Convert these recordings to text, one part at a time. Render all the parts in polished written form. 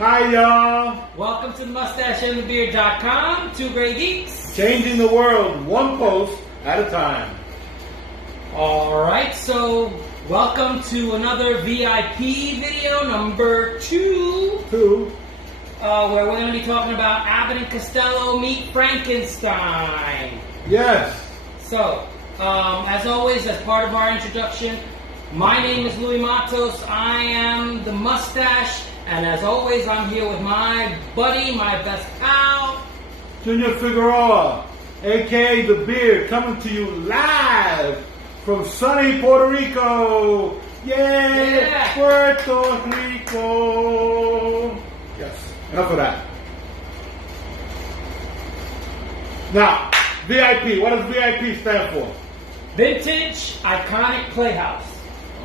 Hi, y'all. Welcome to mustacheandthebeard.com. Two great geeks. Changing the world one post at a time. All right, so welcome to another VIP video, number 2. Where we're going to be talking about Abbott and Costello meet Frankenstein. Yes. So, as always, as part of our introduction, my name is Louis Matos. I am the Mustache. And as always, I'm here with my buddy, my best pal, Junior Figueroa, a.k.a. The Beard, coming to you live from sunny Puerto Rico. Yay! Yeah. Puerto Rico. Yes, enough of that. Now, VIP, what does VIP stand for? Vintage Iconic Playhouse.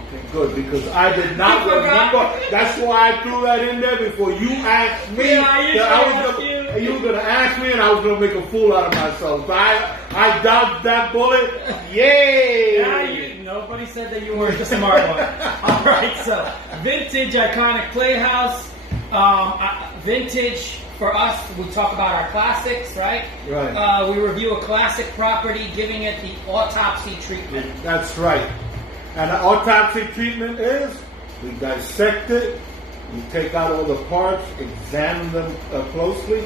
Okay, good, because I did not remember. That's why I threw that in there before you asked me. Yeah, you were going to ask me, and I was going to make a fool out of myself. So I dodged that bullet. Yay! Yeah, nobody said that you were the smart one. All right, so Vintage Iconic Playhouse. Vintage, for us, we talk about our classics, right? Right. We review a classic property, giving it the autopsy treatment. That's right. And the autopsy treatment is, we dissect it, we take out all the parts, examine them closely,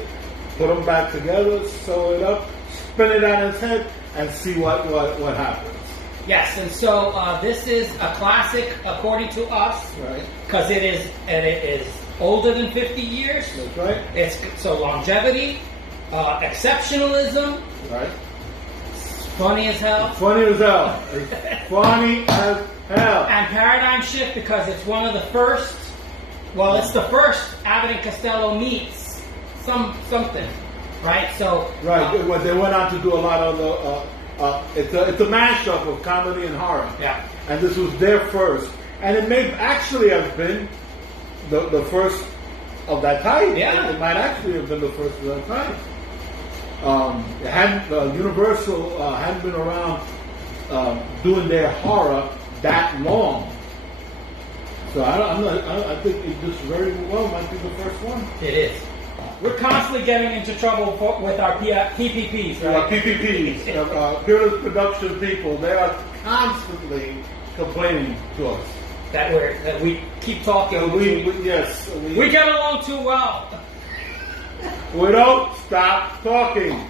put them back together, sew it up, spin it on its head, and see what happens. Yes, and so this is a classic according to us, Right. because it is older than 50 years. That's right. So longevity, exceptionalism, Right. funny as hell. Funny as hell. It's funny as hell. And paradigm shift because it's one of the first. Well, it's the first Abbott and Costello meets something, right? So Right. They went on to do a lot of the. It's a mashup of comedy and horror. Yeah. And this was their first, and it may actually have been the first of that type. Yeah. It might actually have been the first of that type. It hadn't Universal hadn't been around doing their horror that long, so I think it just very well might be the first one. it is. We're constantly getting into trouble with our PPPs, right? PPPs, Peerless Production people, they are constantly complaining to us. That we keep talking. We get along too well. We don't stop talking.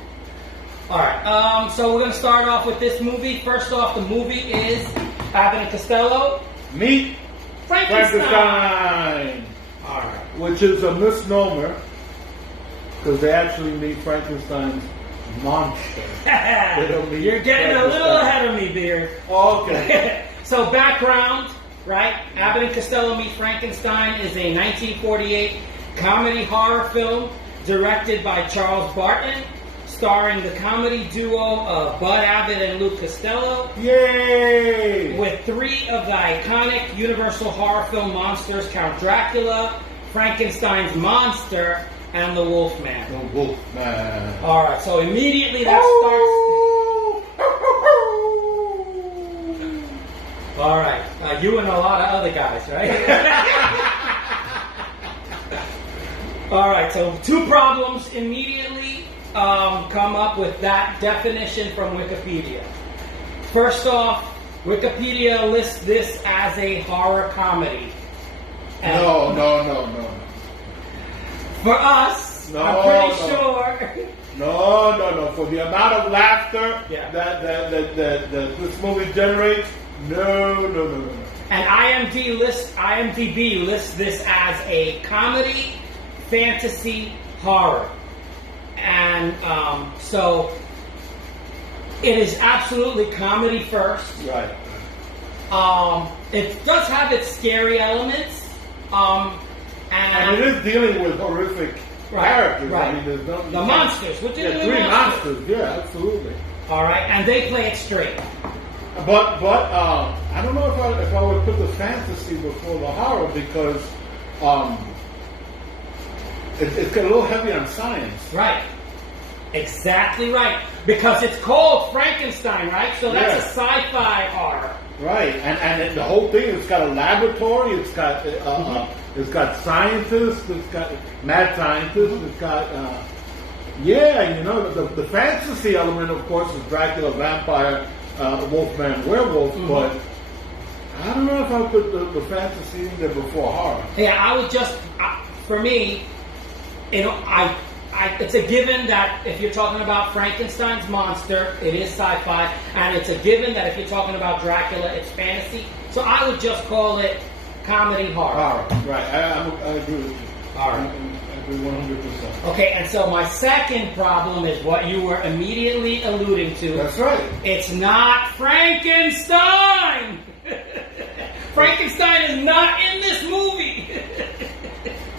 All right. So we're going to start off with this movie. First off, the movie is Abbott and Costello Meet Frankenstein. All right. Which is a misnomer, because they actually meet Frankenstein's monster. They don't meet You're getting a little ahead of me, Beard. Okay. So background, right? Abbott and Costello Meet Frankenstein is a 1948 comedy horror film directed by Charles Barton, starring the comedy duo of Bud Abbott and Lou Costello. Yay! With 3 of the iconic Universal horror film monsters: Count Dracula, Frankenstein's monster, and the Wolfman. The Wolfman. All right, so immediately that starts. All right, you and a lot of other guys, right? All right, so 2 problems immediately come up with that definition from Wikipedia. First off, Wikipedia lists this as a horror comedy. And No. for us, No, I'm pretty no. sure. No. For the amount of laughter Yeah. that this movie generates, no. And IMDb lists this as a comedy, fantasy, horror. And so it is absolutely comedy first. Right. It does have its scary elements. And it is dealing with horrific characters. Right. I mean, there's no, The monsters. We're dealing with 3 monsters. monsters. Yeah, absolutely. All right, and they play it straight. But I don't know if I would put the fantasy before the horror, because it's got a little heavy on science. Right. Exactly right. Because it's called Frankenstein, right? So that's a sci-fi horror. Right, and the whole thing, it's got a laboratory, it's got scientists, it's got mad scientists, it's got the fantasy element, of course, is Dracula, vampire, Wolfman, werewolf, but I don't know if I put the fantasy in there before horror. Yeah, I would just, for me, it's a given that if you're talking about Frankenstein's monster, it is sci-fi, and it's a given that if you're talking about Dracula, it's fantasy. So I would just call it comedy horror. Right. I agree with you. All right. I agree 100%. Okay, and so my second problem is what you were immediately alluding to. That's right. It's not Frankenstein! Frankenstein is not in this movie!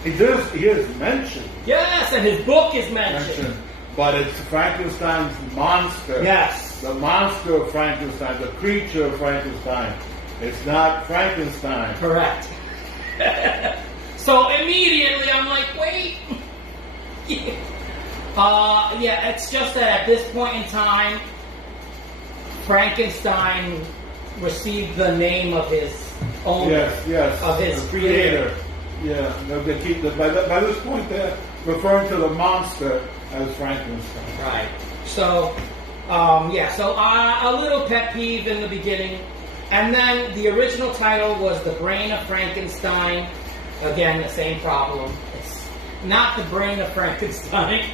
He is mentioned. Yes, and his book is mentioned. But it's Frankenstein's monster. Yes. The monster of Frankenstein, the creature of Frankenstein. It's not Frankenstein. Correct. So immediately I'm like, wait. It's just that at this point in time, Frankenstein received the name of his owner. Yes. Of his creator. Yeah, they keep by this point they're referring to the monster as Frankenstein. Right. So, a little pet peeve in the beginning, and then the original title was The Brain of Frankenstein. Again, the same problem. It's not The Brain of Frankenstein.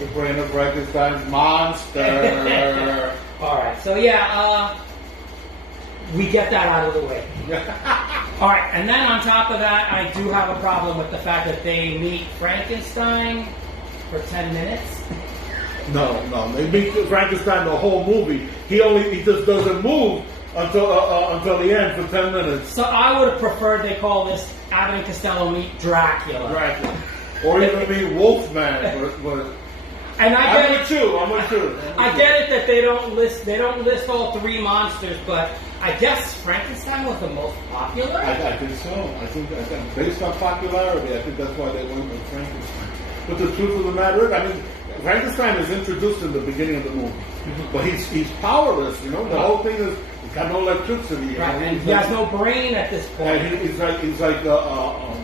The Brain of Frankenstein's monster. All right. So we get that out of the way. All right, and then on top of that, I do have a problem with the fact that they meet Frankenstein for 10 minutes. No, they meet Frankenstein the whole movie. He just doesn't move until the end for 10 minutes. So I would have preferred they call this Abbott and Costello meet Dracula. Or even meet Wolfman. But and I'm with you. I get it that they don't list all three monsters, but I guess Frankenstein was the most popular? I think so. I think based on popularity, I think that's why they went with Frankenstein. But the truth of the matter is, Frankenstein is introduced in the beginning of the movie, but he's powerless. The whole thing is he's got no electricity. Right, and he has no brain at this point. And he's like a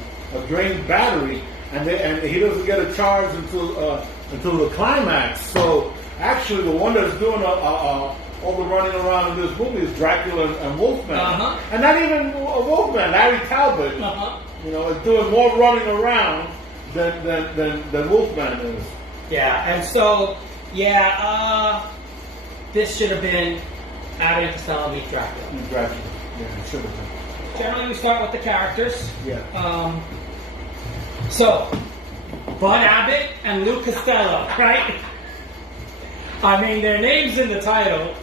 drained battery, and he doesn't get a charge until the climax. So actually, the one that's doing all the running around in this movie is Dracula and Wolfman. And not even Wolfman, Larry Talbot. Is doing more running around than Wolfman is. Yeah, and so, this should have been Abbott and Costello meet Dracula. Dracula, yeah, it should have been. Generally, we start with the characters. Yeah. So, Bud Abbott and Lou Costello, right? Their names in the title.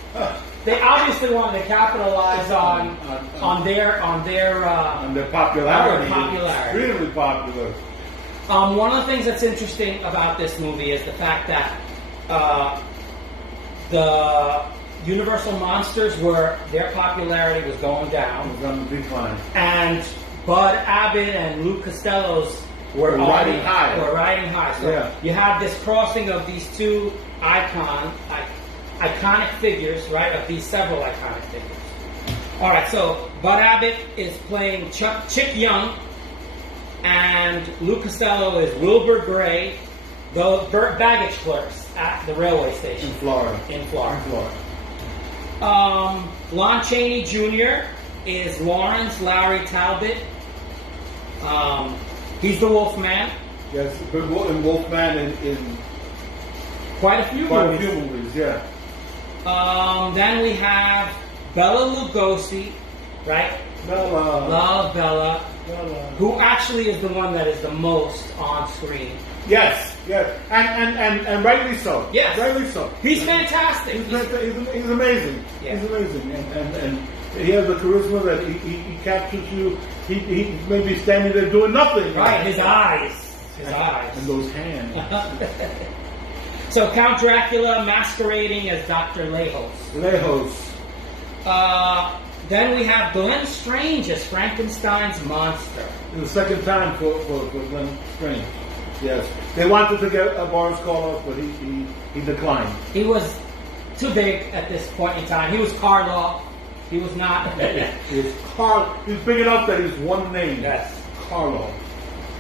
They obviously wanted to capitalize on their popularity. Extremely popular. One of the things that's interesting about this movie is the fact that the Universal monsters their popularity was going down. It was on the decline. And Bud Abbott and Lou Costello's were riding high. So you have this crossing of these two iconic figures, right? Of these several iconic figures. All right, so Bud Abbott is playing Chick Young, and Lou Costello is Wilbur Gray, the baggage clerks at the railway station in Florida. Lon Chaney Jr. is Lawrence Larry Talbot. He's the Wolfman. Yes, good Wolfman in quite a few movies, yeah. Then we have Bela Lugosi, right? Bella. Love Bella. Who actually is the one that is the most on screen. Yes, and rightly so. Yes. Rightly so. He's fantastic. He's amazing. Yeah. He's amazing. And he has the charisma that he captures you. He may be standing there doing nothing. Right, his eyes. And those hands. So Count Dracula masquerading as Dr. Lejos. Then we have Glenn Strange as Frankenstein's monster. The second time for Glenn Strange. Yes. They wanted to get Boris Karloff, but he declined. He was too big at this point in time. He was Karloff. He was not. He's Carl. He's big enough that he's one name. Yes. Carlo.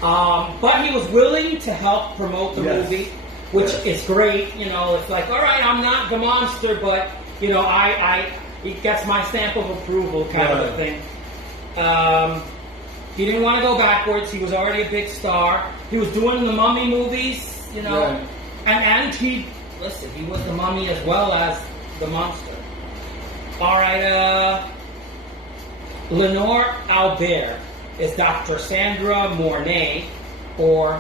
But he was willing to help promote the movie, which is great. You know, it's like, all right, I'm not the monster, but you know, he gets my stamp of approval, kind of a thing. He didn't want to go backwards. He was already a big star. He was doing the Mummy movies, you know, and he was the Mummy as well as the monster. All right, Lenore Albert is Dr. Sandra Mornay, or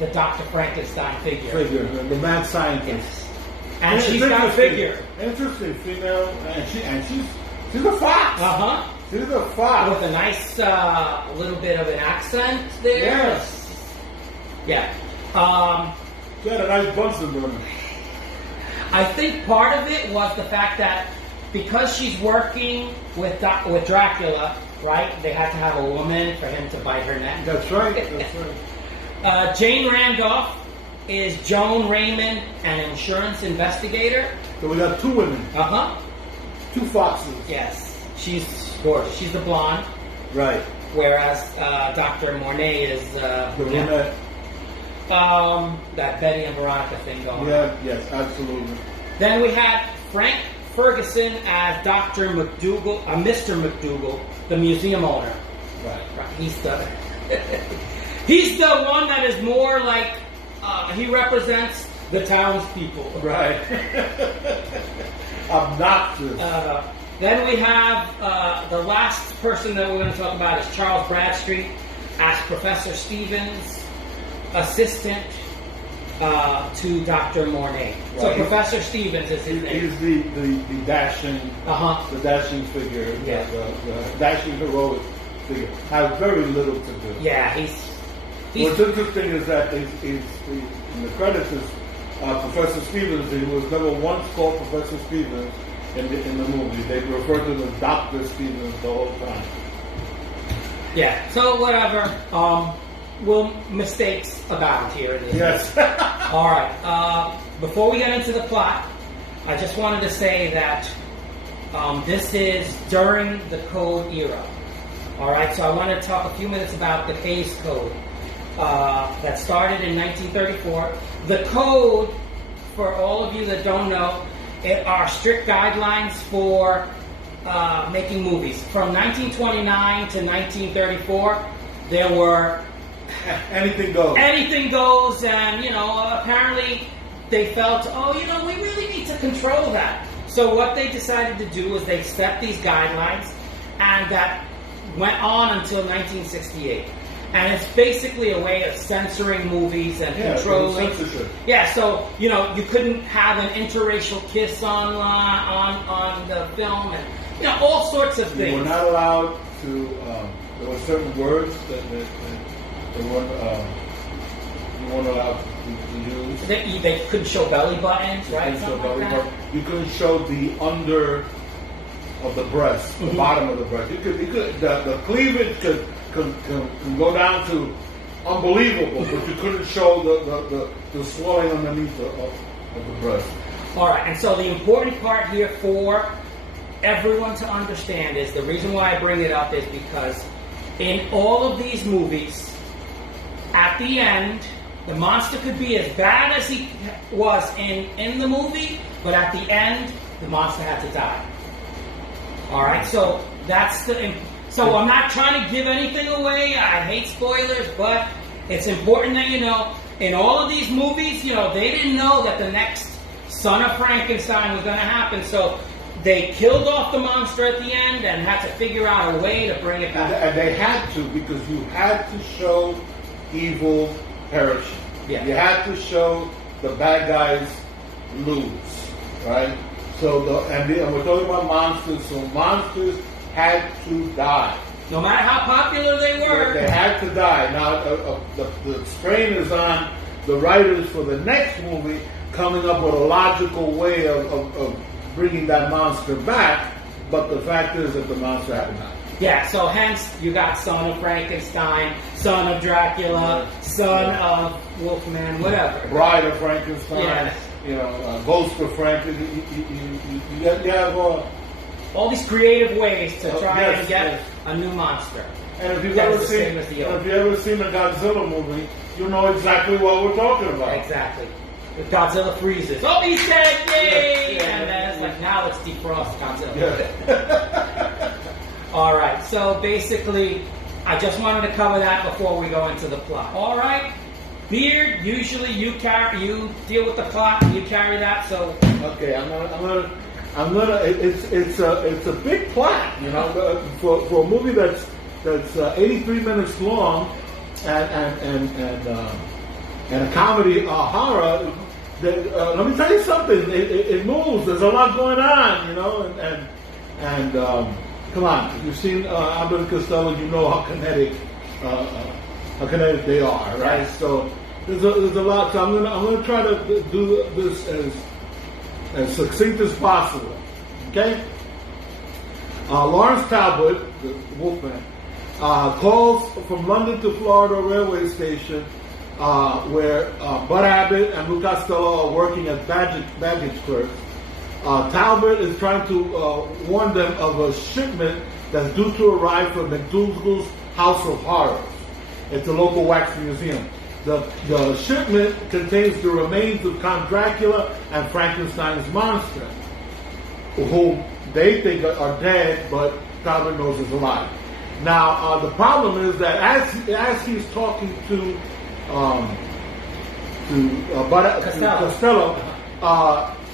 the Dr. Frankenstein figure. The mad scientist. Yes. And she's got a figure. Interesting female, and she's a fox. She's a fox with a nice little bit of an accent there. Yes. Yeah. She had a nice Bunsen burner. I think part of it was the fact that because she's working with Dracula, right? They had to have a woman for him to bite her neck. That's right. Jane Randolph is Joan Raymond, an insurance investigator. So we got two women. Two foxes. Yes. She's gorgeous. She's the blonde. Right. Whereas Dr. Mornay is the brunette. That Betty and Veronica thing going on. Yes, absolutely. Then we had Frank Ferguson as Dr. McDougal, Mr. McDougal, the museum owner. Right. He's the one that is more like he represents the townspeople. Right. Obnoxious. Then we have the last person that we're going to talk about is Charles Bradstreet as Professor Stevens' assistant to Dr. Mornay. Right. So Professor Stevens is his name. He's the dashing, the dashing figure, the dashing heroic figure. Has very little to do. Yeah, he's What's interesting is that in the credits is Professor Stevens. He was never once called Professor Stevens in the movie. They refer to him as Dr. Stevens the whole time. Yeah. So whatever. Mistakes abound here in this. Yes. All right. Before we get into the plot, I just wanted to say that this is during the Code era. All right. So I want to talk a few minutes about the Hays Code that started in 1934. The Code, for all of you that don't know, it are strict guidelines for making movies. From 1929 to 1934, there were anything goes. Anything goes, and apparently they felt, we really need to control that. So what they decided to do was they set these guidelines, and that went on until 1968. And it's basically a way of censoring movies and controlling. Censorship. Yeah, so you couldn't have an interracial kiss on the film, and all sorts of things. You were not allowed to. There were certain words that they weren't. You weren't allowed to use. They couldn't show belly buttons, right? You couldn't show the under of the breast, the bottom of the breast. You could the cleavage could go down to unbelievable, but you couldn't show the swelling underneath of the breast. All right, and so the important part here for everyone to understand is the reason why I bring it up is because in all of these movies, at the end, the monster could be as bad as he was in the movie, but at the end, the monster had to die. All right, so that's So I'm not trying to give anything away. I hate spoilers, but it's important that you know, in all of these movies, they didn't know that the next Son of Frankenstein was going to happen. So they killed off the monster at the end and had to figure out a way to bring it back. And they had to, because you had to show evil perishing. Yeah. You had to show the bad guys lose, right? So and we're talking about monsters. So monsters had to die. No matter how popular they were. They had to die. Now, the strain is on the writers for the next movie coming up with a logical way of bringing that monster back, but the fact is that the monster had to die. Yeah, so hence you got Son of Frankenstein, Son of Dracula, Son of Wolfman, whatever. Bride of Frankenstein, yes. Ghost of Frankenstein. You have all these creative ways to try yes, and get yes. a new monster. And if you've That is ever the seen, same as the old. if you ever seen a Godzilla movie, you know exactly what we're talking about. Exactly. If Godzilla freezes, oh, he's dead! Yay! Yeah, and then it's like, now let's defrost Godzilla. Yeah. All right. So basically, I just wanted to cover that before we go into the plot. All right. Beard. Usually, you deal with the plot. You carry that. So Okay, I'm gonna. It's a big plot, you know, for a movie that's 83 minutes long, and a comedy horror. Let me tell you something. It moves. There's a lot going on, you know, and come on. If you've seen Abbott and Costello, you know how kinetic they are, right? Yes. So there's a lot. So I'm gonna try to do this as succinct as possible. Okay? Lawrence Talbot, the Wolfman, calls from London to Florida railway station where Bud Abbott and Lou Costello are working as baggage clerks. Talbot is trying to warn them of a shipment that's due to arrive from McDougal's House of Horrors. It's a local wax museum. The shipment contains the remains of Count Dracula and Frankenstein's monster, whom they think are dead, but Talbot knows is alive. Now, the problem is that as he's talking to Costello,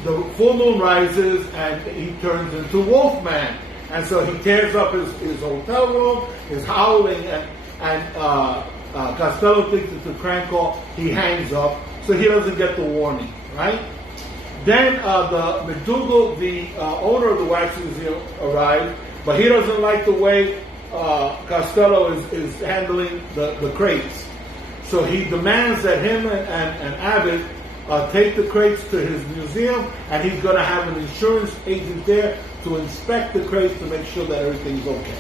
the full moon rises and he turns into Wolfman, and so he tears up his hotel room, is howling, and Costello thinks it's a crank call. He hangs up, so he doesn't get the warning, right? Then the McDougal, the owner of the wax museum, arrives, but he doesn't like the way Costello is handling the crates. So he demands that him and Abbott take the crates to his museum, and he's going to have an insurance agent there to inspect the crates to make sure that everything's okay.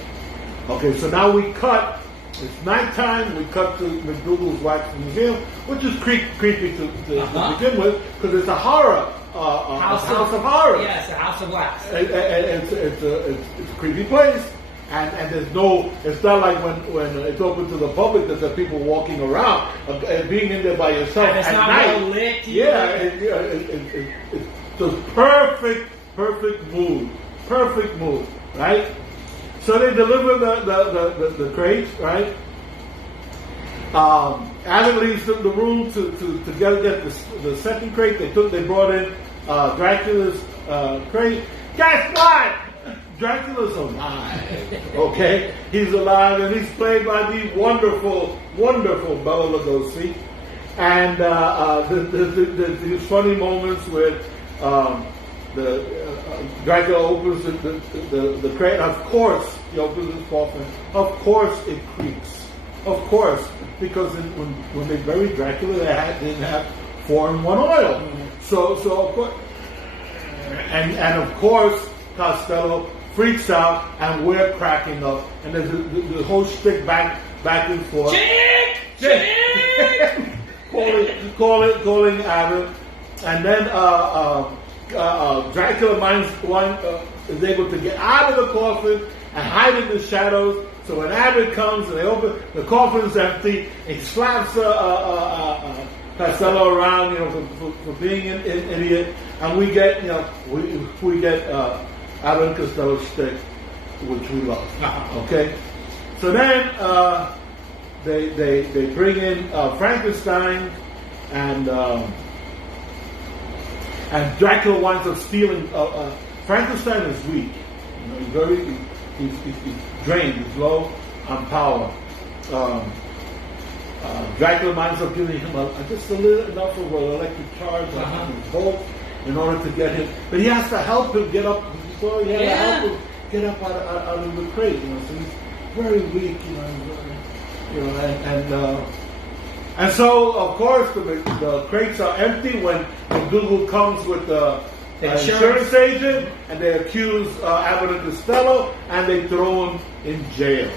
Okay, so now we cut. It's nighttime. We cut to McDougal's Wax Museum, which is creepy to begin with, because it's a horror house of horror. Yes, a house of wax. It's a creepy place, and there's no. It's not like when it's open to the public. There's people walking around, being in there by yourself and it's at not night. well lit. Yeah, it's the perfect mood, right? So they deliver the crates, right? Abbott leaves the room to get the second crate. They brought in Dracula's crate. Guess what? Dracula's alive. Okay, he's alive, and he's played by the wonderful Bela Lugosi. And there's these funny moments where Dracula opens the crate. Of course, he opens his coffin. Of course, it creaks. Of course, because when they buried Dracula, they didn't have 4-in-1 oil. Mm-hmm. So of course, and of course, Costello freaks out, and we're cracking up, and there's the whole shtick back and forth. Chick! calling Abbott, and then Dracula is able to get out of the coffin and hide in the shadows. So when Abbott comes and they open, the coffin's empty. He slaps Costello around, for being an idiot, and we get, we get Abbott and Costello's stick, which we love. Okay, so then they bring in Frankenstein, and Dracula winds up stealing. Frankenstein is weak. He's drained. He's low on power. Dracula winds up giving him just a little enough of an electric charge on his bolt in order to get him. But he has to help him get up. So he has to help him get up out of the crate. So he's very weak. And so, of course, the crates are empty when McDougal comes with the insurance agent, and they accuse Abbott and Costello, and they throw him in jail.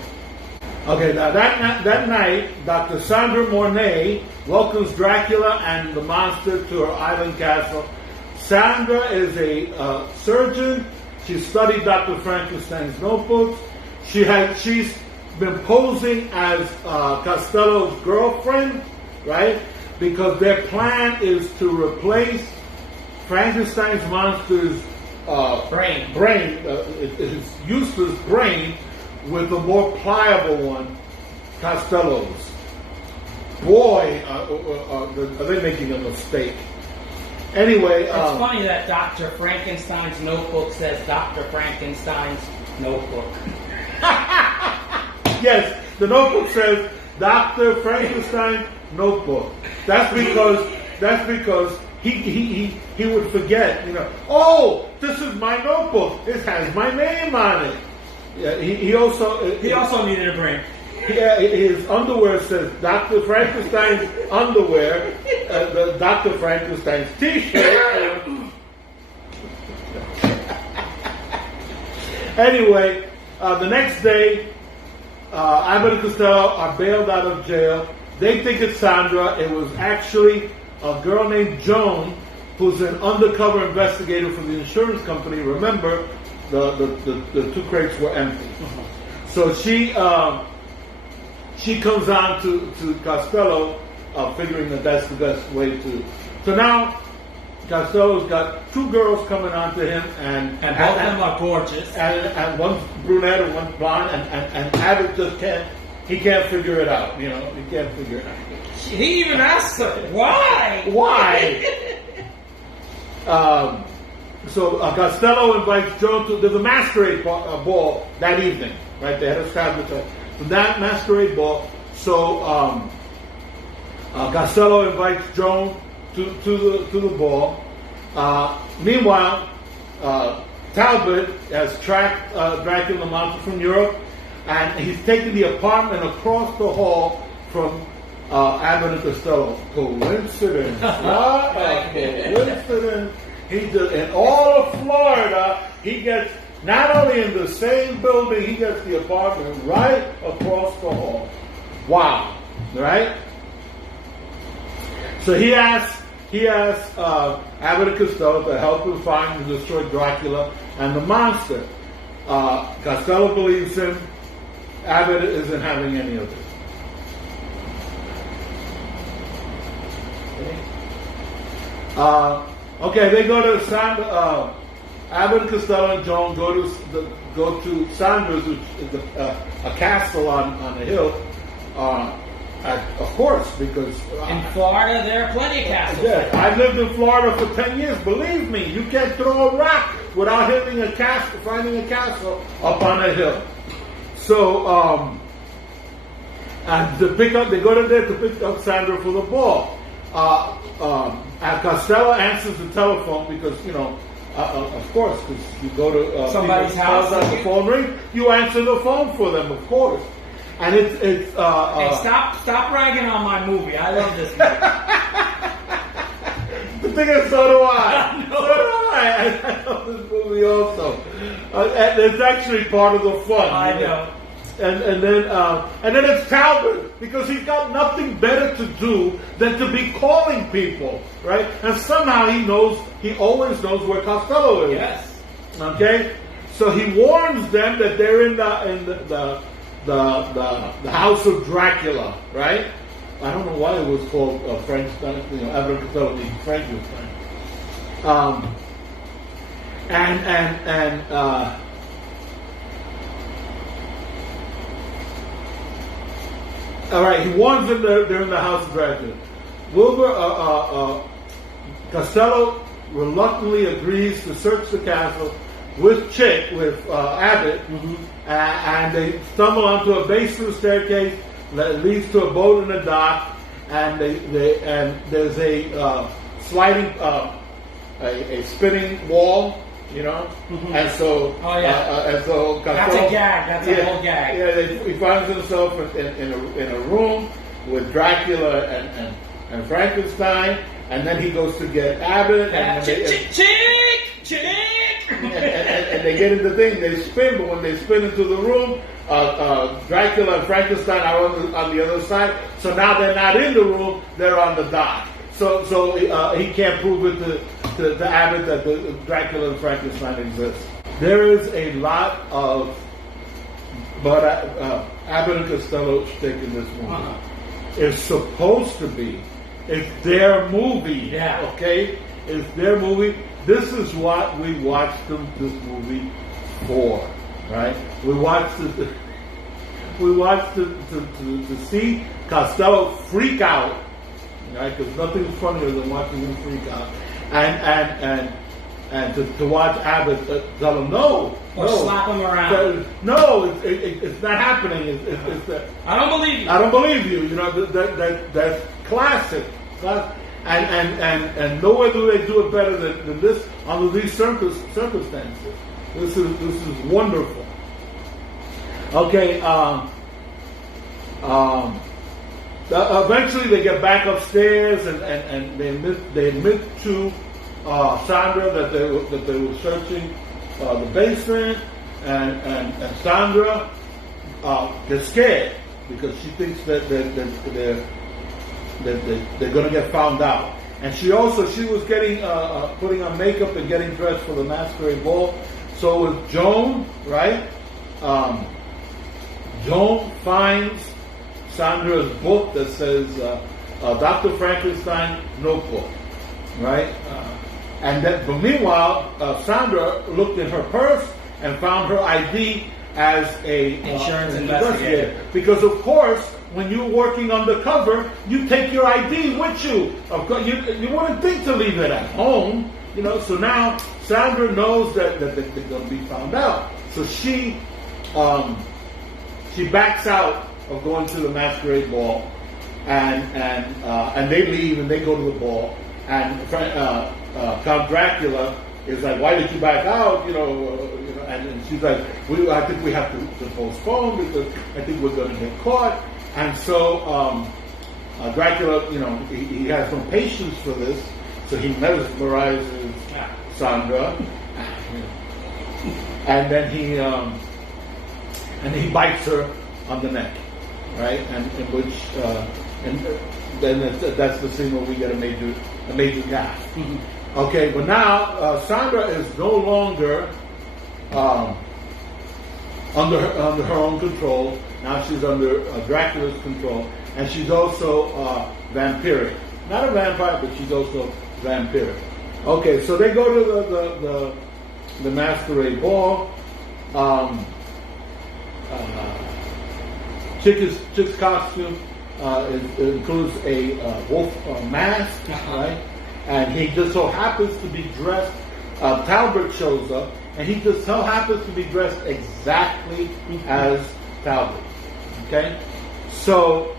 Okay, now that night, Dr. Sandra Mornay welcomes Dracula and the monster to her island castle. Sandra is a surgeon She studied Dr. Frankenstein's notebooks. She's been posing as Costello's girlfriend, right? Because their plan is to replace Frankenstein's monster's his useless brain, with a more pliable one, Costello's. Boy, are they making a mistake. Anyway, it's funny that Dr. Frankenstein's notebook says Dr. Frankenstein's notebook. Yes, the notebook says Dr. Frankenstein's notebook. That's because he would forget, oh, this is my notebook. It has my name on it. Yeah, he also needed a brain. Yeah, his underwear says Dr. Frankenstein's underwear, the Dr. Frankenstein's T-shirt. Anyway, the next day, Abbott and Costello are bailed out of jail. They think it's Sandra. It was actually a girl named Joan, who's an undercover investigator for the insurance company. Remember, the two crates were empty. So she comes on to Costello, figuring that that's the best way to. So now Costello's got two girls coming on to him, and both of them are gorgeous, and one's brunette and one's blonde, and Abbott just can't figure it out. He can't figure it out. He even asks her, why? So Costello invites Joan to. There's a masquerade ball that evening, right? They had established that masquerade ball. So Costello invites Joan to the ball. Meanwhile, Talbot has tracked Dracula the Monster from Europe, and he's taken the apartment across the hall from Abbott and Costello. Coincidence? What a coincidence! In all of Florida, he gets, not only in the same building, he gets the apartment right across the hall. Wow. Right? So he asks Abbott and Costello to help him find and destroy Dracula and the monster. Costello believes him. Abbott isn't having any of this. Okay, they go to Abbott and Costello and Joan go to Sandra's, which is a castle on a hill. Of course, because in Florida there are plenty of castles. Yeah, I've lived in Florida for 10 years. Believe me, you can't throw a rock without finding a castle up on a hill. So, and they go to there to pick up Sandra for the ball. And Costello answers the telephone because, of course, because you go to somebody's house, the phone rings, you answer the phone for them, of course. And it's hey, stop ragging on my movie. I love this movie. The thing is, so do I. So do I. I love this movie also. And it's actually part of the fun. I know. And then it's Talbot, because he's got nothing better to do than to be calling people, right? And somehow he always knows where Costello is. Yes. Okay? So he warns them that they're in the house of Dracula, right? I don't know why it was called Frankenstein, Abbott and Costello means Frankenstein. All right, he warns them they're in the house of Dracula. Costello reluctantly agrees to search the castle with Abbott, and they stumble onto a basement staircase that leads to a boat in the dock, and there's a sliding, a spinning wall. And so, Costello, that's a gag. That's a whole gag. Yeah, he finds himself in a room with Dracula and Frankenstein, and then he goes to get Abbott, and they get into the thing. They spin, but when they spin into the room, Dracula and Frankenstein are on the other side. So now they're not in the room; they're on the dock. So he can't prove it to Abbott that the Dracula and Frankenstein exist. there is a lot of Abbott and Costello shtick in this movie. It's supposed to be. It's their movie. Yeah. Okay? It's their movie. This is what we watched this movie for. Right? We watched it. We watched it to see Costello freak out. Right? Because nothing's funnier than watching him freak out. And to watch Abbott tell him no. Or slap him around. No, it's not happening. It's I don't believe you. I don't believe you. You know that's classic. And nowhere do they do it better than this under these circumstances. This is wonderful. Okay. Eventually they get back upstairs and they admit to Sandra that they were searching the basement, and Sandra gets scared because she thinks that they're going to get found out. And she was getting putting on makeup and getting dressed for the masquerade ball. So was Joan, right? Joan finds Sandra's book that says Dr. Frankenstein Notebook, right? But meanwhile, Sandra looked in her purse and found her ID as a insurance investigator. Because of course, when you're working undercover, you take your ID with you. Of course, you wouldn't think to leave it at home, you know. So now Sandra knows that they're going to be found out. So she backs out of going to the masquerade ball, and they leave and they go to the ball, and Count Dracula is like, "Why did you back out?" You know, and she's like, "I think we have to postpone because I think we're going to get caught." And so Dracula, you know, he has no patience for this, so he mesmerizes Sandra, and then he bites her on the neck, right? And then that's the scene where we get a major gasp. Mm-hmm. Okay, but now Sandra is no longer under her own control. Now she's under Dracula's control, and she's also vampiric. Not a vampire, but she's also vampiric. Okay, so they go to the masquerade ball. Chick's costume includes a wolf mask, right? And he just so happens to be dressed. Talbot shows up, and he just so happens to be dressed exactly as Talbot. Okay, so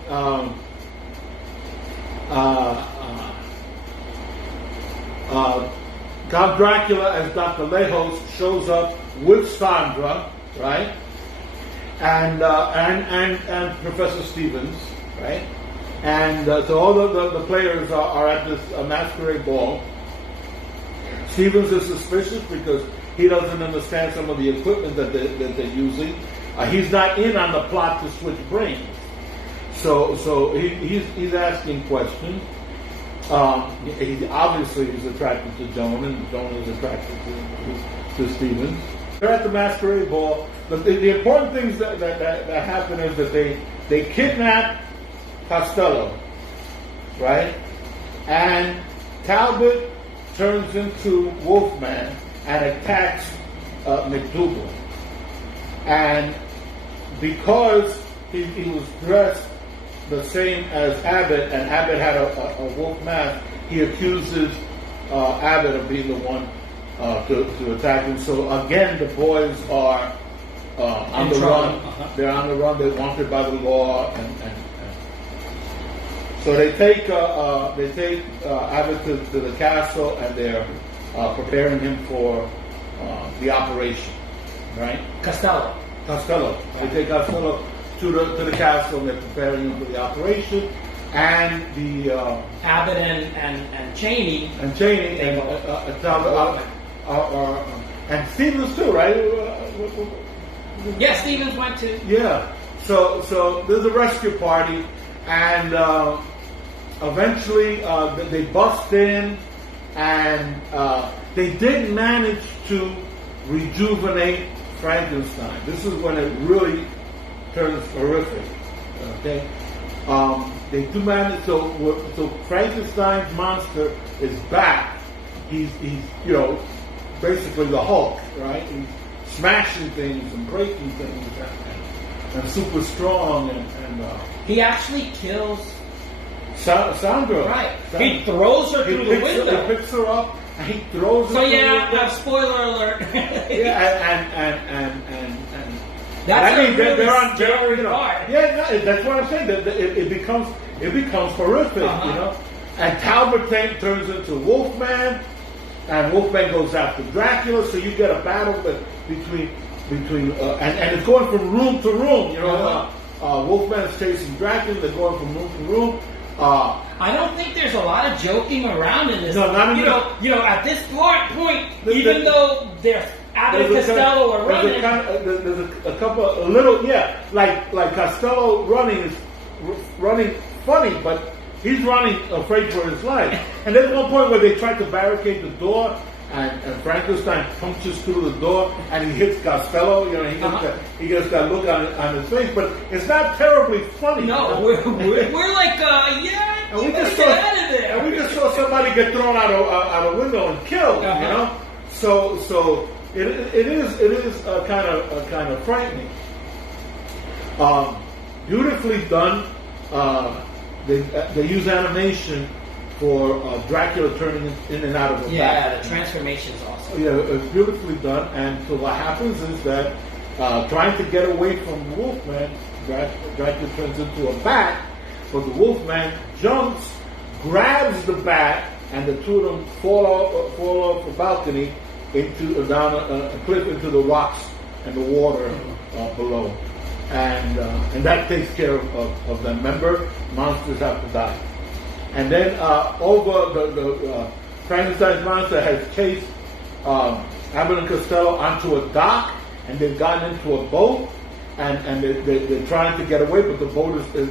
Count Dracula as Dr. Lejos shows up with Sandra, right? And Professor Stevens, right? And so all the players are at this masquerade ball. Stevens is suspicious because he doesn't understand some of the equipment that they're using. He's not in on the plot to switch brains. So he's asking questions. He obviously is attracted to Joan, and Joan is attracted to Stevens. They're at the masquerade ball. But the important things that happen is that they kidnap Costello, right? And Talbot turns into Wolfman and attacks McDougal. And because he was dressed the same as Abbott, and Abbott had a wolf mask, he accuses Abbott of being the one to attack him. So again, the boys are on the run. They're on the run. They're wanted by the law, and so they take Abbott to the castle, and they're preparing him for the operation. Right? Costello. Right. They take Costello to the castle, and they're preparing him for the operation. And the Abbott and Cheney and Stevens too, right? Yeah, Stevens went to. Yeah. So there's a rescue party, and eventually they bust in, and they did manage to rejuvenate Frankenstein. This is when it really turns horrific. Okay, they do manage. So Frankenstein's monster is back. He's basically the Hulk, right? He's smashing things and breaking things and super strong and he actually kills Sandra. Right. He throws her through the window. He picks her up and he throws her. So through the yeah, window. spoiler alert. and That's I mean, they're on part. Yeah, no, that's what I'm saying. It becomes horrific, you know. And Talbot turns into Wolfman, and Wolfman goes after Dracula. So you get a battle between and it's going from room to room. You know, Wolfman's chasing Dracula. They're going from room to room. I don't think there's a lot of joking around in this. No, not you know, at this point, even though there's Abbott and Costello are running. There's a couple, like Costello running funny, but he's running afraid for his life. And there's one point where they try to barricade the door, and Frankenstein punches through the door, and he hits Costello. You know, he gets that look on his face, but it's not terribly funny. No, we're like, and we just saw, get out of there. And we just saw somebody get thrown out a window and killed. You know, so. It is kind of frightening. Beautifully done. They use animation for Dracula turning in and out of the back. Yeah, the transformation is awesome. Yeah, it's beautifully done. And so what happens is that trying to get away from the Wolfman, Dracula turns into a bat, but the Wolfman jumps, grabs the bat, and the two of them fall off the balcony down a cliff into the rocks and the water below, and that takes care of them. Remember, monsters have to die, and then over the Frankenstein's monster has chased Abbott and Costello onto a dock, and they've gotten into a boat, and they're trying to get away, but the boat is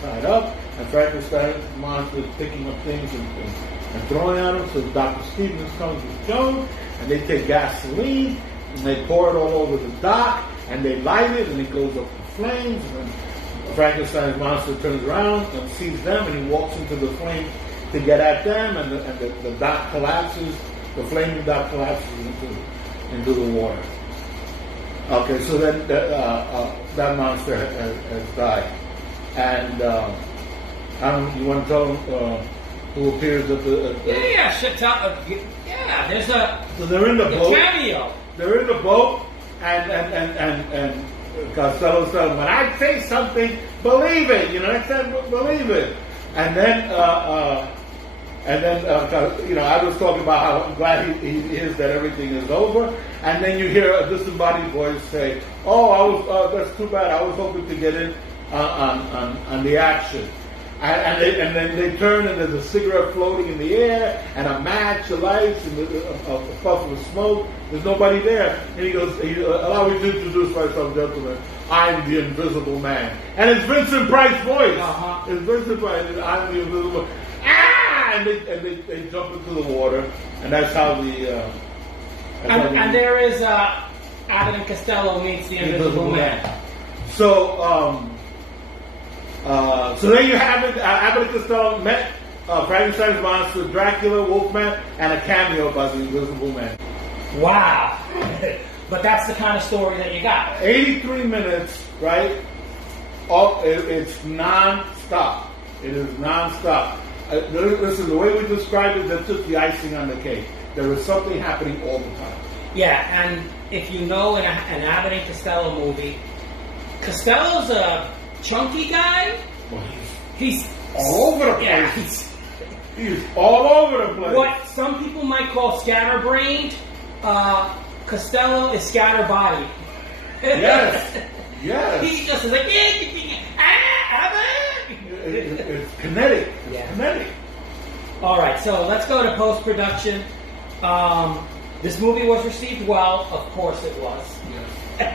tied up, and Frankenstein's monster is picking up things and throwing at them. So Dr. Stevens comes with Joan, and they take gasoline and they pour it all over the dock, and they light it, and it goes up in flames. And then Frankenstein's monster turns around and sees them, and he walks into the flames to get at them, and the dock collapses. The flaming dock collapses into the water. Okay, so then that monster has died, and you want to tell them who appears at the there's a so they're in the boat. Cameo. They're in the boat, and Costello says, "When I say something, believe it." You know, I said, "Believe it." And then I was talking about how glad he is that everything is over. And then you hear a disembodied voice say, "Oh, that's too bad. I was hoping to get in on the action." And then they turn, and there's a cigarette floating in the air, and a match, a light, and a puff of smoke. There's nobody there. And he goes, "Allow me to introduce myself, gentlemen. I'm the Invisible Man." And it's Vincent Price's voice. It's Vincent Price. I'm the Invisible Man. Ah! And they jump into the water, and that's how the... and there is Abbott and Costello meets the Invisible Man. So there you have it. Abbott and Costello met Frankenstein's monster, Dracula, Wolfman, and a cameo by the Invisible Man. Wow. But that's the kind of story that you got. 83 minutes, right? It's non-stop. It is non-stop. Listen, the way we described it, that's just the icing on the cake. There is something happening all the time. Yeah, and if you know in an Abbott and Costello movie, Costello's a chunky guy. Well, he's all over the place. Yeah, he's all over the place. What some people might call scatterbrained, Costello is scatterbody. Yes. He just is like, Abbott. It's kinetic. It's kinetic. All right, so let's go to post-production. This movie was received well. Of course it was. Yes.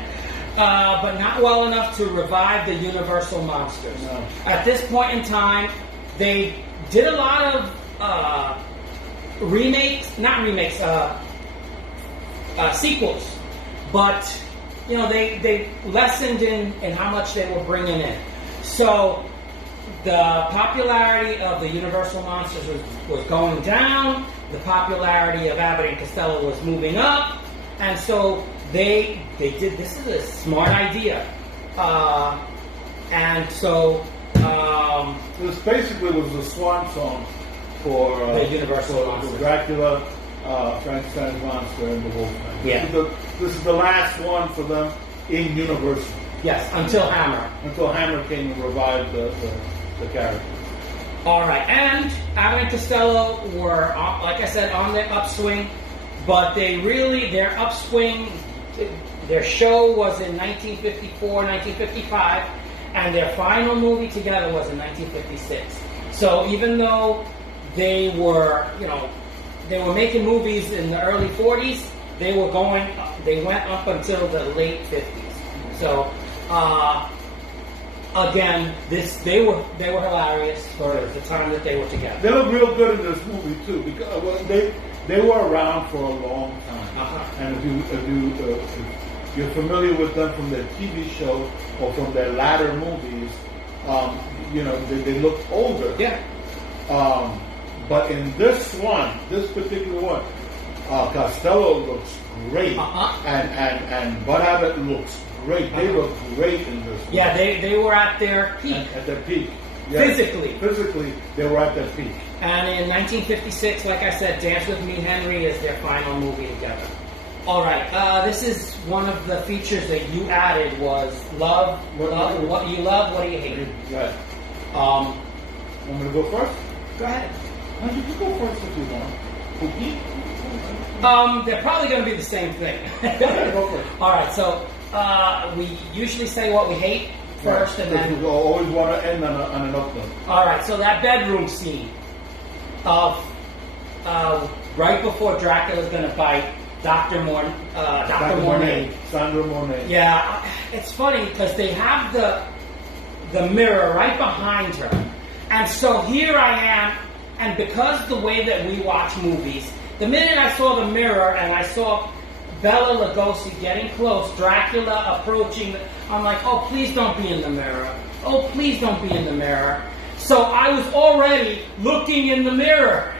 But not well enough to revive the Universal monsters. No. At this point in time, they did a lot of sequels, but they lessened in how much they were bringing in. So the popularity of the Universal monsters was going down. The popularity of Abbott and Costello was moving up, and so they did. This is a smart idea, and so this basically was the swan song for the Universal monsters. For Dracula, Frankenstein's monster, and the Wolfman. Yeah. This is the last one for them in Universal. Yes, until Hammer. Until Hammer came and revived the character. All right, and Abbott and Costello were, like I said, on their upswing, but their upswing, their show was in 1954, 1955, and their final movie together was in 1956. So even though they were making movies in the early 40s, they went up until the late 50s. So, again, they were hilarious for the time that they were together. They look real good in this movie too, because they were around for a long time. Uh-huh. And if you're familiar with them from their TV show or from their latter movies, they look older. Yeah. But in this particular one, Costello looks great, and Bud Abbott looks great. They look great in this one. Yeah, they were at their peak. At their peak. Yes. Physically, they were at their peak. And in 1956, like I said, Dance With Me, Henry is their final movie together. All right, this is one of the features that you added was love. What you love, what do you hate? Right. Want me to go first? Go ahead. Why don't you go first if you want? They're probably going to be the same thing. Go first. All right, so we usually say what we hate first, and then we always want to end on an up note. All right, so that bedroom scene of right before Dracula's going to bite Dr. Mornay. Sandra Mornay. Yeah, it's funny because they have the mirror right behind her, and so here I am, and because the way that we watch movies, the minute I saw the mirror and I saw Bela Lugosi getting close, Dracula approaching, I'm like, oh, please don't be in the mirror. Oh, please don't be in the mirror. So I was already looking in the mirror.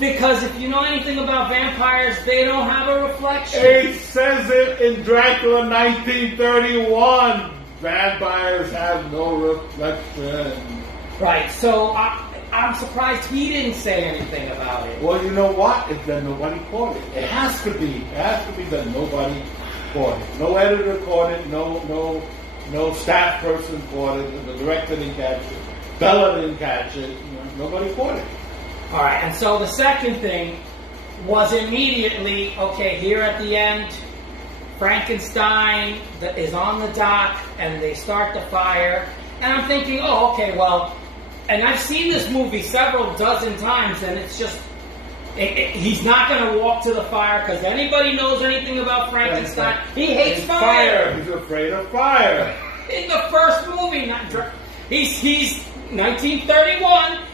Because if you know anything about vampires, they don't have a reflection. It says it in Dracula 1931. Vampires have no reflection. Right, so I'm surprised he didn't say anything about it. Well, you know what? It's that nobody caught it. It has to be that nobody caught it. No editor caught it. No staff person caught it. The director didn't catch it. Bella didn't catch it. Nobody caught it. All right, and so the second thing was immediately, okay, here at the end, Frankenstein is on the dock, and they start the fire, and I'm thinking, oh, okay, well, and I've seen this movie several dozen times, and it's just, he's not going to walk to the fire, because anybody knows anything about Frankenstein, he hates fire. He's afraid of fire. In the first movie, he's 1931,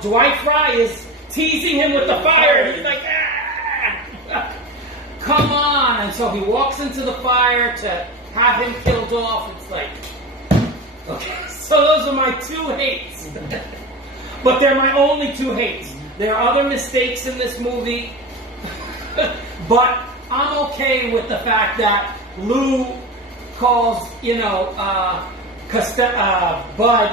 Dwight Fry is teasing him with the fire, and he's like, ah! Come on! And so he walks into the fire to have him killed off. It's like, okay, so those are my two hates. But they're my only two hates. There are other mistakes in this movie, but I'm okay with the fact that Lou calls, Bud.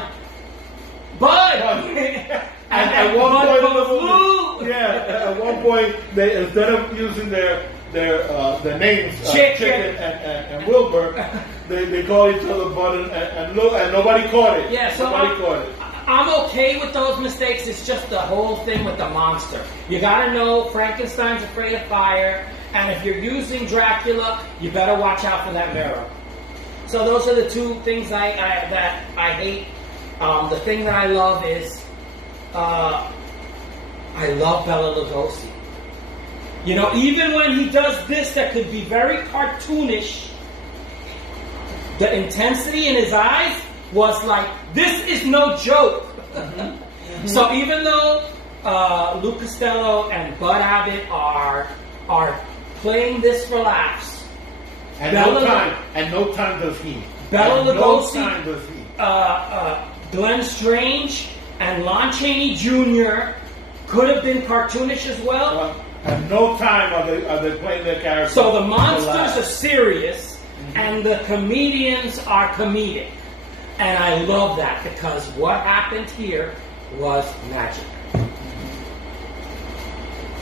And at one point in the movie, at one point, they instead of using their names, Chicken and Wilbur, they call each other Bud and Lou, and nobody caught it. Yeah, so nobody caught it. I'm okay with those mistakes. It's just the whole thing with the monster. You got to know Frankenstein's afraid of fire, and if you're using Dracula, you better watch out for that mirror. So those are the two things that I hate. The thing that I love is I love Bela Lugosi. Even when he does this that could be very cartoonish, the intensity in his eyes was like, this is no joke. Mm-hmm. Mm-hmm. So even though Lou Costello and Bud Abbott are are playing this for laughs. And no time does he. Bela Lugosi, no time does he. Glenn Strange, and Lon Chaney Jr. could have been cartoonish as well. At no time are they playing their characters. So the monsters are serious, and the comedians are comedic. And I love that because what happened here was magic.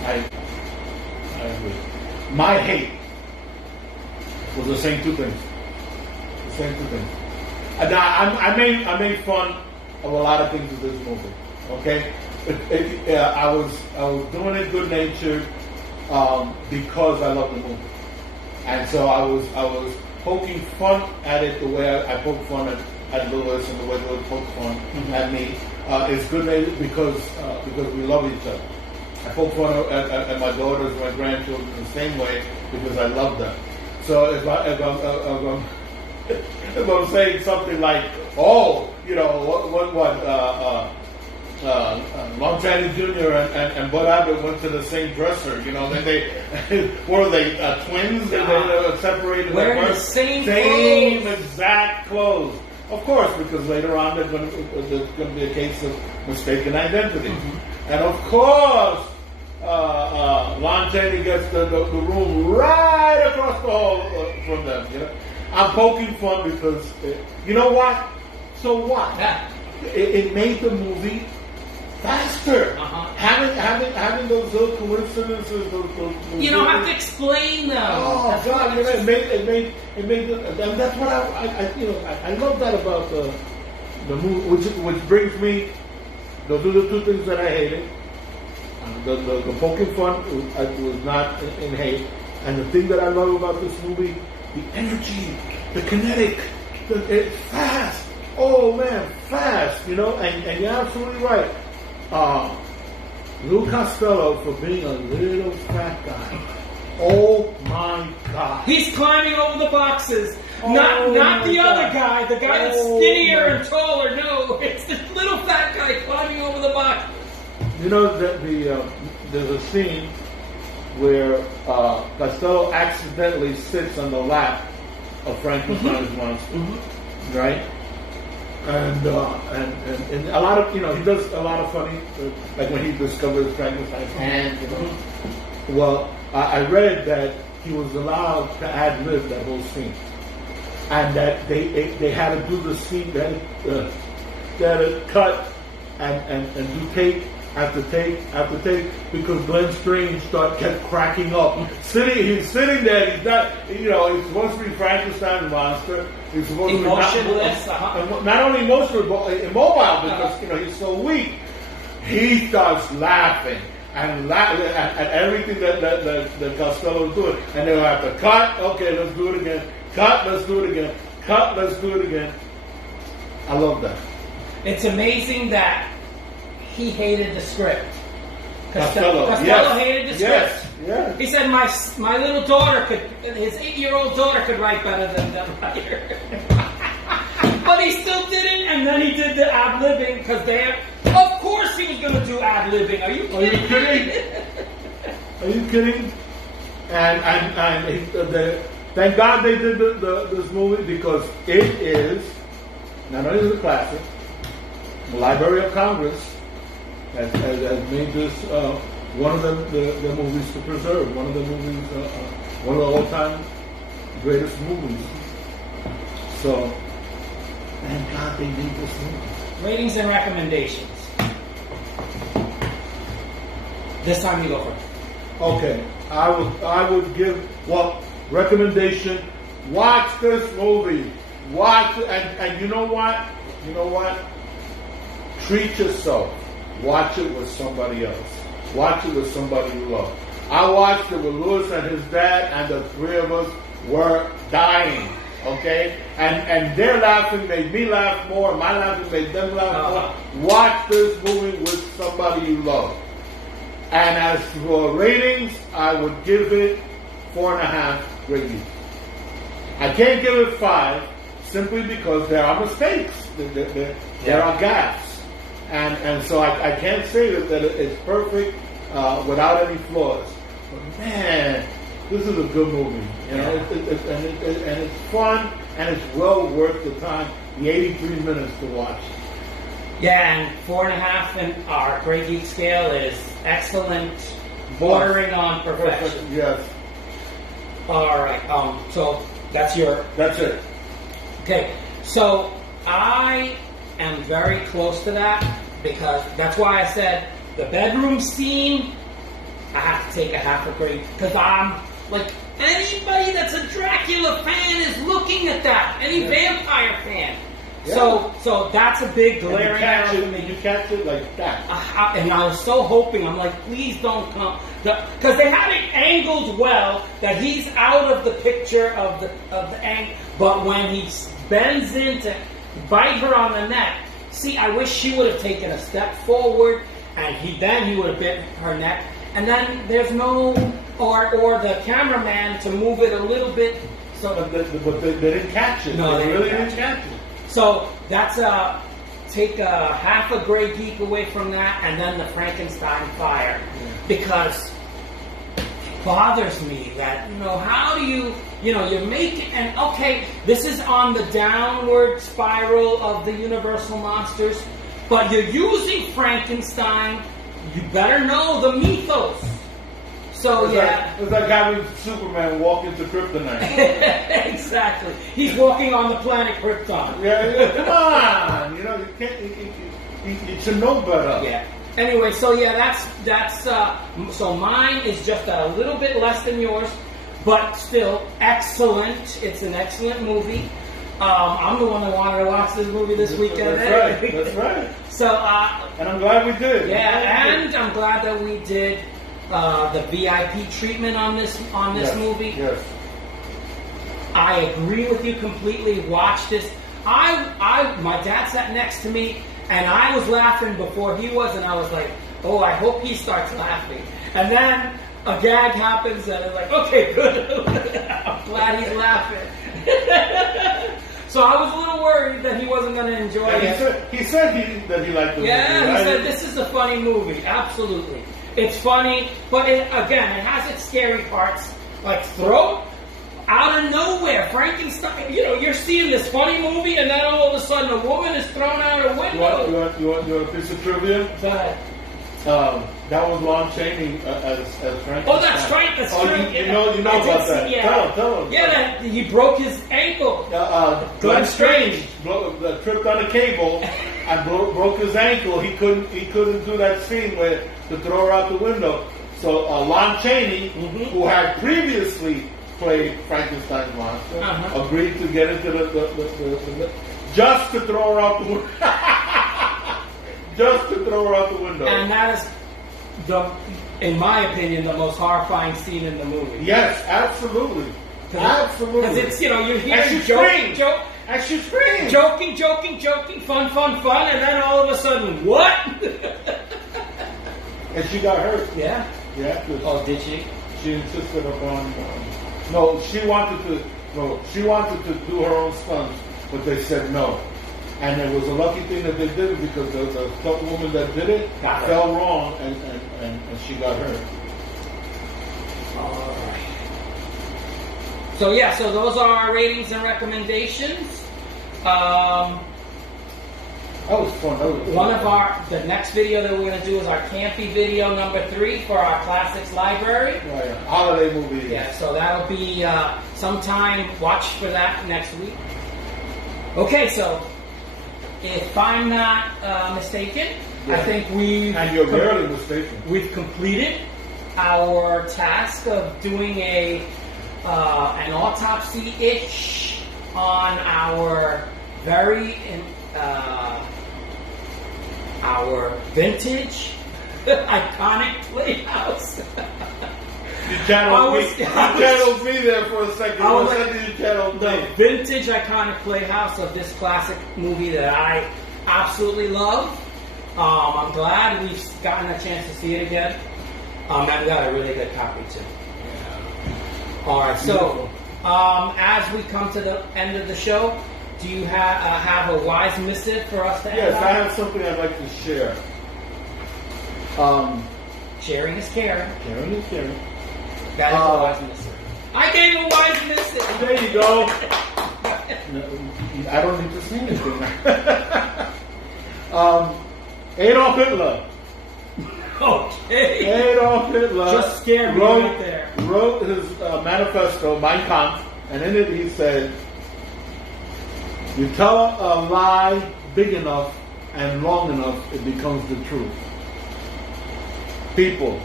I agree. My hate was the same two things. The same two things. And I made fun of a lot of things in this movie. Okay, I was doing it good natured because I love the movie, and so I was poking fun at it the way I poke fun at Lewis and the way Lewis pokes fun at me. It's good natured because we love each other. I poke fun at my daughters, my grandchildren the same way because I love them. So if I'm saying something like, oh, you know, Lon Chaney Jr. and Bud Abbott went to the same dresser, you know, then they, were they twins? They were separated. Wearing the same exact clothes. Of course, because later on there's going to be a case of mistaken identity. And of course, Lon Chaney gets the room right across the hall from them. You know, I'm poking fun because you know what? So what? Yeah. It made the movie faster. Having those little coincidences. You don't have to explain them. Oh God! It made and that's what I love that about the movie, which brings me. Those are the two things that I hated. The poking fun was not in hate, and the thing that I love about this movie, the energy, the kinetic, it's fast. Oh man, fast! You know, and you're absolutely right. Lou Costello for being a little fat guy. Oh my God! He's climbing over the boxes. Not the other guy, the guy that's skinnier and taller. No, it's this little fat guy climbing over the boxes. You know that there's a scene where Costello accidentally sits on the lap of Frankenstein's monster, right? And a lot of, you know, he does a lot of funny, like when he discovers Frankenstein's hand, you know. Well, I read that he was allowed to ad-lib that whole scene, and that they had to do the scene, they had to cut and do take after take after take because Glenn Strange kept cracking up. He's sitting there. He's not, you know, he's supposed to be Frankenstein's monster. He's supposed emotionless, to be not only emotional but immobile because you know he's so weak. He starts laughing and at everything that Costello's doing, and they'll have to cut. Okay, let's do it again. Cut. Let's do it again. Cut. Let's do it again. I love that. It's amazing that he hated the script. Costello hated the script. Yes. He said my little daughter his 8-year-old daughter could write better than the writer. But he still didn't, and then he did the ad-libbing because of course he was going to do ad-libbing. Are you kidding? Are you kidding? And thank God they did this movie because it is not only is it a classic. The Library of Congress has made this one of the movies to preserve. One of the movies, one of the all-time greatest movies. So, thank God they made this movie. Ratings and recommendations. This time you go first. Okay, I would give recommendation. Watch this movie. Watch it, and you know what? Treat yourself. Watch it with somebody else. Watch it with somebody you love. I watched it with Louis and his dad, and the three of us were dying. Okay? And their laughing made me laugh more. My laughing made them laugh more. Watch this movie with somebody you love. And as for ratings, I would give it 4.5 ratings. I can't give it 5 simply because there are mistakes. There are gaps. And so I can't say that it's perfect without any flaws. But man, this is a good movie. You know, and it's fun, and it's well worth the time. The 83 minutes to watch. Yeah, and 4.5 in our Great Geek scale is excellent, bordering on perfection. Yes. All right. So that's it. Okay. So I am very close to that because that's why I said the bedroom scene. I have to take a half a grade because I'm like anybody that's a Dracula fan is looking at that. Any vampire fan. Yeah. So that's a big glaring error for me. You catch it like that. And I was so hoping, I'm like, please don't come. Because they had it angled well, that he's out of the picture of the angle. But when he bends in to bite her on the neck, see, I wish she would have taken a step forward, and he would have bit her neck. And then there's no, or the cameraman to move it a little bit. So, but they didn't catch it. No, they really didn't catch it. So that's take a half a Grey Geek away from that, and then the Frankenstein fire, because it bothers me that how do you're making, and okay, this is on the downward spiral of the Universal monsters, but you're using Frankenstein. You better know the mythos. So it's like having Superman walk into Kryptonite. Exactly. He's walking on the planet Krypton. Yeah, come on. You can't. You should know better. Yeah. Anyway, so that's so mine is just a little bit less than yours, but still excellent. It's an excellent movie. I'm the one that wanted to watch this movie this weekend. That's right. So and I'm glad we did. Yeah, and I'm glad that we did. The VIP treatment on this movie. Yes. I agree with you completely. Watch this. My dad sat next to me, and I was laughing before he was, and I was like, "Oh, I hope he starts laughing." And then a gag happens, and it's like, "Okay, good." I'm glad he's laughing. So I was a little worried that he wasn't going to enjoy it. He said that he liked the movie. Yeah, he said this is a funny movie. Absolutely. It's funny, but it has its scary parts. Like, throw out of nowhere, Frankenstein. You're seeing this funny movie, and then all of a sudden, a woman is thrown out a window. You want a piece of trivia? Go ahead. That was Lon Chaney as Frankenstein. Oh, that's right. That's true. You know about that. Yeah. Tell him. Yeah, that he broke his ankle. Glenn Strange tripped on a cable and broke his ankle. He couldn't do that scene to throw her out the window. So Lon Chaney, who had previously played Frankenstein's monster, agreed to get into the just to throw her out the window. Just to throw her out the window. And that is, in my opinion, the most horrifying scene in the movie. Yes, absolutely. Absolutely. Because it's, you're hearing joke. And she screams. Joking, fun, and then all of a sudden, what? And she got hurt. Yeah. Yeah. Oh, did she? She insisted upon. She wanted to do her own stunts, but they said no. And it was a lucky thing that they did it because there was a tough woman that did it, fell wrong, and she got hurt. All right. So those are our ratings and recommendations. That was fun. The next video that we're going to do is our campy video number 3 for our classics library. Oh, yeah. Holiday movie. Yeah, so that'll be sometime. Watch for that next week. Okay, so if I'm not mistaken, I think and you're barely mistaken. We've completed our task of doing an autopsy-ish on our our vintage iconic Playhouse. You channeled me there for a second. The vintage iconic Playhouse of this classic movie that I absolutely love. I'm glad we've gotten a chance to see it again. And we got a really good copy too. Yeah. All right, so as we come to the end of the show, do you have a wise missive for us to end Yes, on? I have something I'd like to share. Sharing is caring. Caring is caring. That is a wise missile. I gave a wise missile. There you go. I don't need to say anything. Adolf Hitler. Okay. Adolf Hitler Just scared me right there. Wrote his manifesto, Mein Kampf, and in it he said, you tell a lie big enough and long enough, it becomes the truth. People,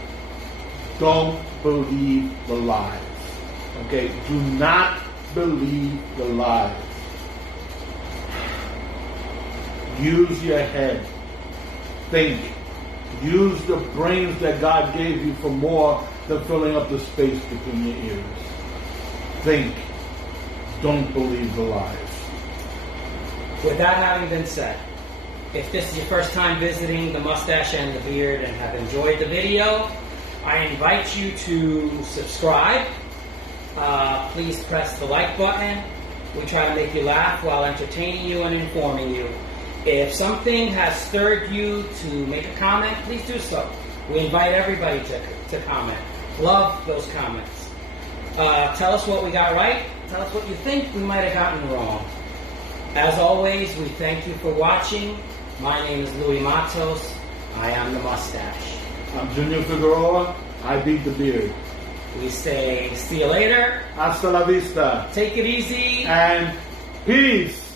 don't believe the lies. Okay? Do not believe the lies. Use your head. Think. Use the brains that God gave you for more than filling up the space between your ears. Think. Don't believe the lies. With that having been said, if this is your first time visiting the Mustache and the Beard and have enjoyed the video, I invite you to subscribe. Please press the like button. We try to make you laugh while entertaining you and informing you. If something has stirred you to make a comment, please do so. We invite everybody to comment. Love those comments. Tell us what we got right. Tell us what you think we might have gotten wrong. As always, we thank you for watching. My name is Louis Matos. I am the Mustache. I'm Junior Figueroa. I beat the Beard. We say, see you later. Hasta la vista. Take it easy. And peace.